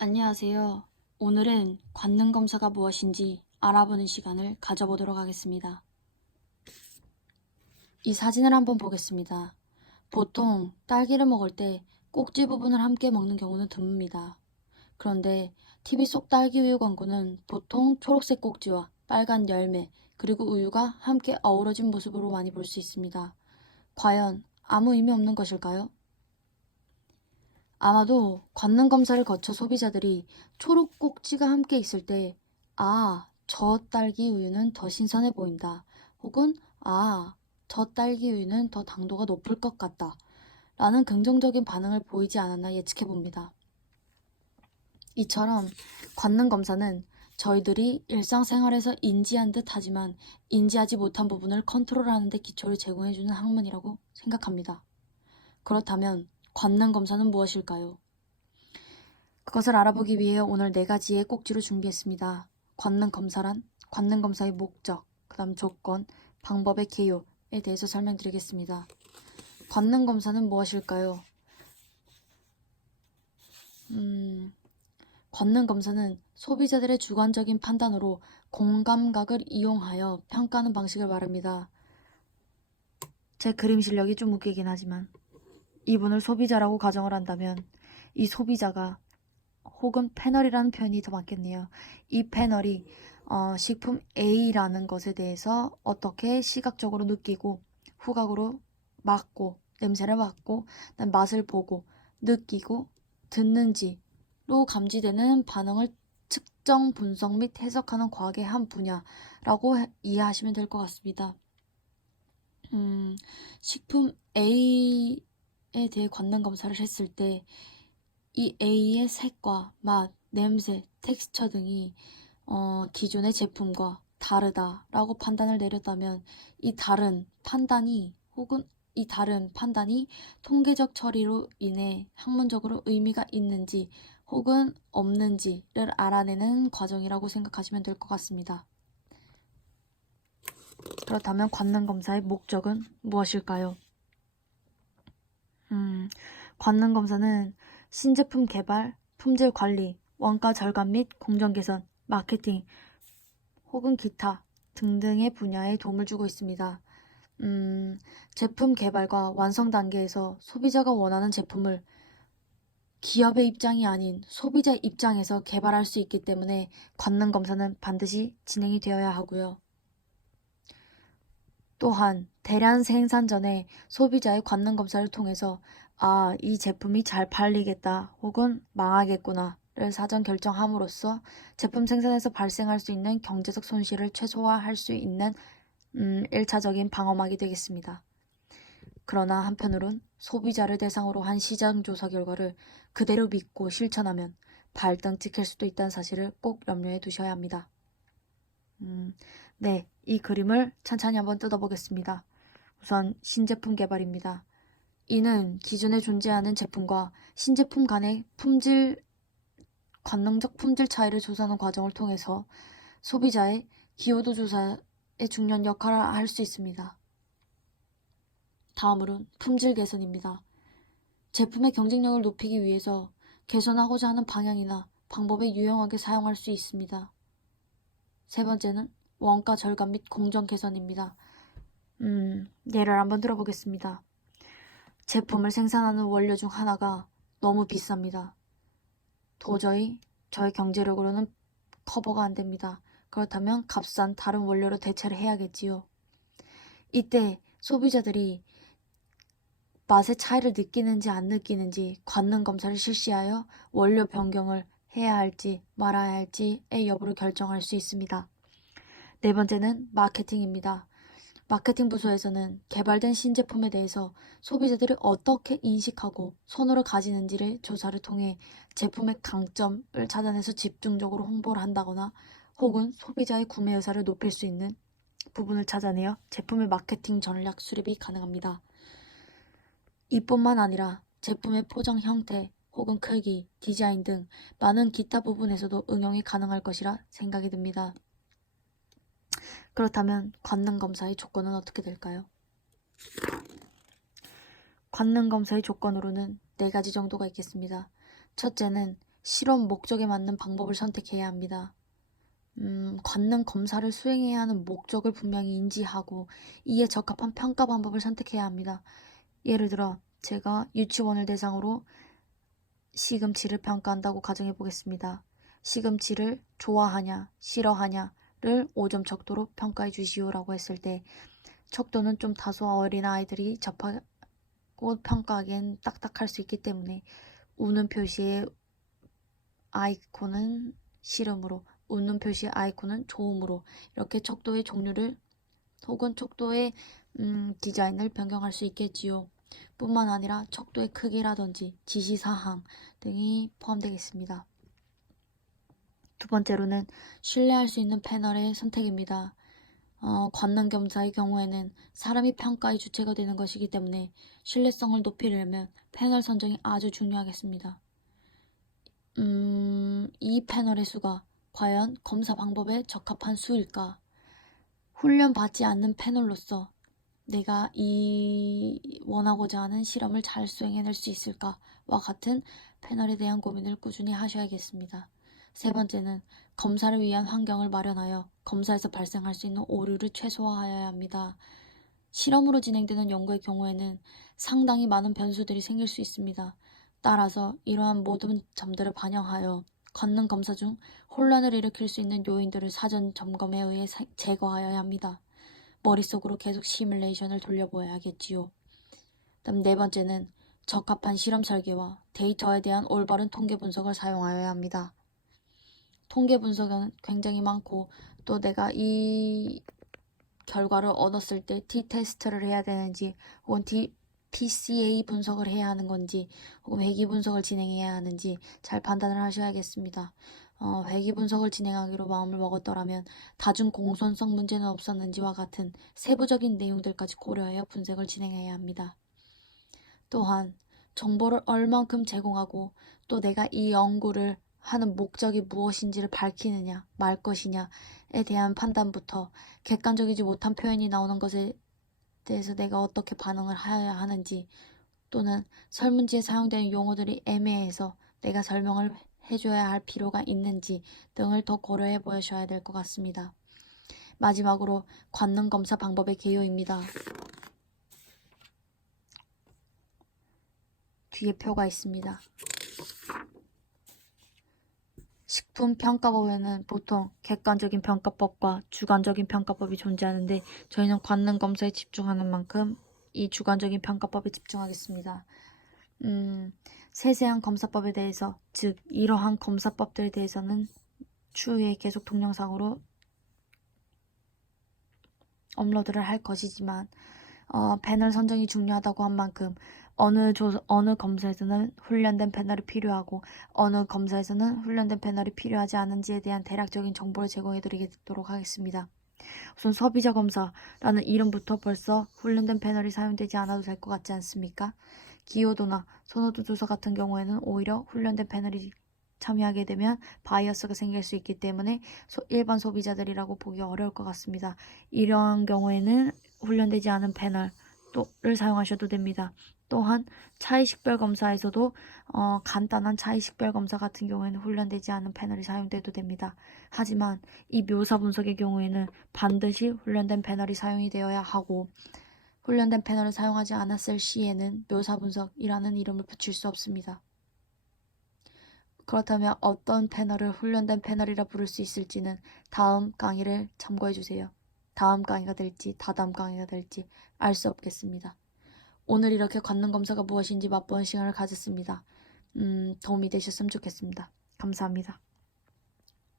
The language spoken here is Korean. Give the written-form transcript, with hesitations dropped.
안녕하세요. 오늘은 관능 검사가 무엇인지 알아보는 시간을 가져보도록 하겠습니다. 이 사진을 한번 보겠습니다. 보통 딸기를 먹을 때 꼭지 부분을 함께 먹는 경우는 드뭅니다. 그런데 TV 속 딸기 우유 광고는 보통 초록색 꼭지와 빨간 열매 그리고 우유가 함께 어우러진 모습으로 많이 볼 수 있습니다. 과연 아무 의미 없는 것일까요? 아마도 관능 검사를 거쳐 소비자들이 초록 꼭지가 함께 있을 때, 저 딸기 우유는 더 신선해 보인다. 혹은, 저 딸기 우유는 더 당도가 높을 것 같다. 라는 긍정적인 반응을 보이지 않았나 예측해 봅니다. 이처럼 관능 검사는 저희들이 일상생활에서 인지한 듯 하지만 인지하지 못한 부분을 컨트롤하는 데 기초를 제공해주는 학문이라고 생각합니다. 그렇다면 관능 검사는 무엇일까요? 그것을 알아보기 위해 오늘 4가지의 꼭지로 준비했습니다. 관능 검사란, 관능 검사의 목적, 그 다음 조건, 방법의 개요에 대해서 설명드리겠습니다. 관능 검사는 무엇일까요? 관능 검사는 소비자들의 주관적인 판단으로 공감각을 이용하여 평가하는 방식을 말합니다. 제 그림 실력이 좀 웃기긴 하지만 이분을 소비자라고 가정을 한다면 이 소비자가 혹은 패널이라는 표현이 더 맞겠네요. 이 패널이 식품 A라는 것에 대해서 어떻게 시각적으로 느끼고 후각으로 맡고 냄새를 맡고 맛을 보고 느끼고 듣는지로 감지되는 반응을 측정, 분석 및 해석하는 과학의 한 분야라고 이해하시면 될 것 같습니다. 식품 A에 대해 관능 검사를 했을 때 이 A의 색과 맛, 냄새, 텍스처 등이 기존의 제품과 다르다라고 판단을 내렸다면 이 다른 판단이 통계적 처리로 인해 학문적으로 의미가 있는지 혹은 없는지를 알아내는 과정이라고 생각하시면 될 것 같습니다. 그렇다면 관능 검사의 목적은 무엇일까요? 관능 검사는 신제품 개발, 품질 관리, 원가 절감 및 공정 개선, 마케팅 혹은 기타 등등의 분야에 도움을 주고 있습니다. 제품 개발과 완성 단계에서 소비자가 원하는 제품을 기업의 입장이 아닌 소비자 입장에서 개발할 수 있기 때문에 관능 검사는 반드시 진행이 되어야 하고요. 또한 대량 생산 전에 소비자의 관능 검사를 통해서 이 제품이 잘 팔리겠다 혹은 망하겠구나를 사전 결정함으로써 제품 생산에서 발생할 수 있는 경제적 손실을 최소화할 수 있는 1차적인 방어막이 되겠습니다. 그러나 한편으론 소비자를 대상으로 한 시장 조사 결과를 그대로 믿고 실천하면 발등 찍힐 수도 있다는 사실을 꼭 염려해 두셔야 합니다. 네, 이 그림을 찬찬히 한번 뜯어보겠습니다. 우선 신제품 개발입니다. 이는 기존에 존재하는 제품과 신제품 간의 관능적 품질 차이를 조사하는 과정을 통해서 소비자의 기여도 조사에 중요한 역할을 할 수 있습니다. 다음으로는 품질 개선입니다. 제품의 경쟁력을 높이기 위해서 개선하고자 하는 방향이나 방법에 유용하게 사용할 수 있습니다. 세 번째는 원가 절감 및 공정 개선입니다. 예를 한번 들어보겠습니다. 제품을 생산하는 원료 중 하나가 너무 비쌉니다. 도저히 저의 경제력으로는 커버가 안 됩니다. 그렇다면 값싼 다른 원료로 대체를 해야겠지요. 이때 소비자들이 맛의 차이를 느끼는지 안 느끼는지 관능 검사를 실시하여 원료 변경을 해야 할지 말아야 할지의 여부를 결정할 수 있습니다. 네 번째는 마케팅입니다. 마케팅 부서에서는 개발된 신제품에 대해서 소비자들이 어떻게 인식하고 선호를 가지는지를 조사를 통해 제품의 강점을 찾아내서 집중적으로 홍보를 한다거나 혹은 소비자의 구매 의사를 높일 수 있는 부분을 찾아내어 제품의 마케팅 전략 수립이 가능합니다. 이뿐만 아니라 제품의 포장 형태 혹은 크기, 디자인 등 많은 기타 부분에서도 응용이 가능할 것이라 생각이 듭니다. 그렇다면 관능 검사의 조건은 어떻게 될까요? 관능 검사의 조건으로는 4가지 정도가 있겠습니다. 첫째는 실험 목적에 맞는 방법을 선택해야 합니다. 관능 검사를 수행해야 하는 목적을 분명히 인지하고 이에 적합한 평가 방법을 선택해야 합니다. 예를 들어 제가 유치원을 대상으로 시금치를 평가한다고 가정해 보겠습니다. 시금치를 좋아하냐, 싫어하냐를 5점 척도로 평가해 주시오라고 했을 때 척도는 좀 다소 어린 아이들이 접하고 평가하기엔 딱딱할 수 있기 때문에 웃는 표시의 아이콘은 싫음으로, 웃는 표시의 아이콘은 좋음으로 이렇게 척도의 종류를 혹은 척도의 디자인을 변경할 수 있겠지요. 뿐만 아니라 척도의 크기라든지 지시사항 등이 포함되겠습니다. 두 번째로는 신뢰할 수 있는 패널의 선택입니다. 관능 검사의 경우에는 사람이 평가의 주체가 되는 것이기 때문에 신뢰성을 높이려면 패널 선정이 아주 중요하겠습니다. 이 패널의 수가 과연 검사 방법에 적합한 수일까? 훈련받지 않는 패널로서 내가 이 원하고자 하는 실험을 잘 수행해낼 수 있을까와 같은 패널에 대한 고민을 꾸준히 하셔야겠습니다. 세 번째는 검사를 위한 환경을 마련하여 검사에서 발생할 수 있는 오류를 최소화하여야 합니다. 실험으로 진행되는 연구의 경우에는 상당히 많은 변수들이 생길 수 있습니다. 따라서 이러한 모든 점들을 반영하여 관능 검사 중 혼란을 일으킬 수 있는 요인들을 사전 점검에 의해 제거하여야 합니다. 머릿속으로 계속 시뮬레이션을 돌려보아야겠지요. 다음 네 번째는 적합한 실험 설계와 데이터에 대한 올바른 통계 분석을 사용하여야 합니다. 통계 분석은 굉장히 많고 또 내가 이 결과를 얻었을 때 t-테스트를 해야 되는지 혹은 PCA 분석을 해야 하는 건지 혹은 회귀 분석을 진행해야 하는지 잘 판단을 하셔야겠습니다. 회귀 분석을 진행하기로 마음을 먹었더라면 다중 공손성 문제는 없었는지와 같은 세부적인 내용들까지 고려하여 분석을 진행해야 합니다. 또한 정보를 얼만큼 제공하고 또 내가 이 연구를 하는 목적이 무엇인지를 밝히느냐 말 것이냐에 대한 판단부터 객관적이지 못한 표현이 나오는 것에 대해서 내가 어떻게 반응을 하여야 하는지 또는 설문지에 사용되는 용어들이 애매해서 내가 설명을 해줘야 할 필요가 있는지 등을 더 고려해 보셔야 될 것 같습니다. 마지막으로 관능 검사 방법의 개요입니다. 뒤에 표가 있습니다. 식품평가법에는 보통 객관적인 평가법과 주관적인 평가법이 존재하는데 저희는 관능 검사에 집중하는 만큼 이 주관적인 평가법에 집중하겠습니다. 세세한 검사법에 대해서 즉 이러한 검사법들에 대해서는 추후에 계속 동영상으로 업로드를 할 것이지만 패널 선정이 중요하다고 한 만큼 어느 검사에서는 훈련된 패널이 필요하고 어느 검사에서는 훈련된 패널이 필요하지 않은지에 대한 대략적인 정보를 제공해 드리도록 하겠습니다. 우선 소비자 검사라는 이름부터 벌써 훈련된 패널이 사용되지 않아도 될 것 같지 않습니까? 기여도나 선호도 조사 같은 경우에는 오히려 훈련된 패널이 참여하게 되면 바이어스가 생길 수 있기 때문에 일반 소비자들이라고 보기 어려울 것 같습니다. 이러한 경우에는 훈련되지 않은 패널을 사용하셔도 됩니다. 또한 차이식별 검사에서도 간단한 차이식별 검사 같은 경우에는 훈련되지 않은 패널이 사용돼도 됩니다. 하지만 이 묘사 분석의 경우에는 반드시 훈련된 패널이 사용이 되어야 하고 훈련된 패널을 사용하지 않았을 시에는 묘사 분석이라는 이름을 붙일 수 없습니다. 그렇다면 어떤 패널을 훈련된 패널이라 부를 수 있을지는 다음 강의를 참고해주세요. 다음 강의가 될지 다다음 강의가 될지 알 수 없겠습니다. 오늘 이렇게 관능 검사가 무엇인지 맛보는 시간을 가졌습니다. 도움이 되셨으면 좋겠습니다. 감사합니다.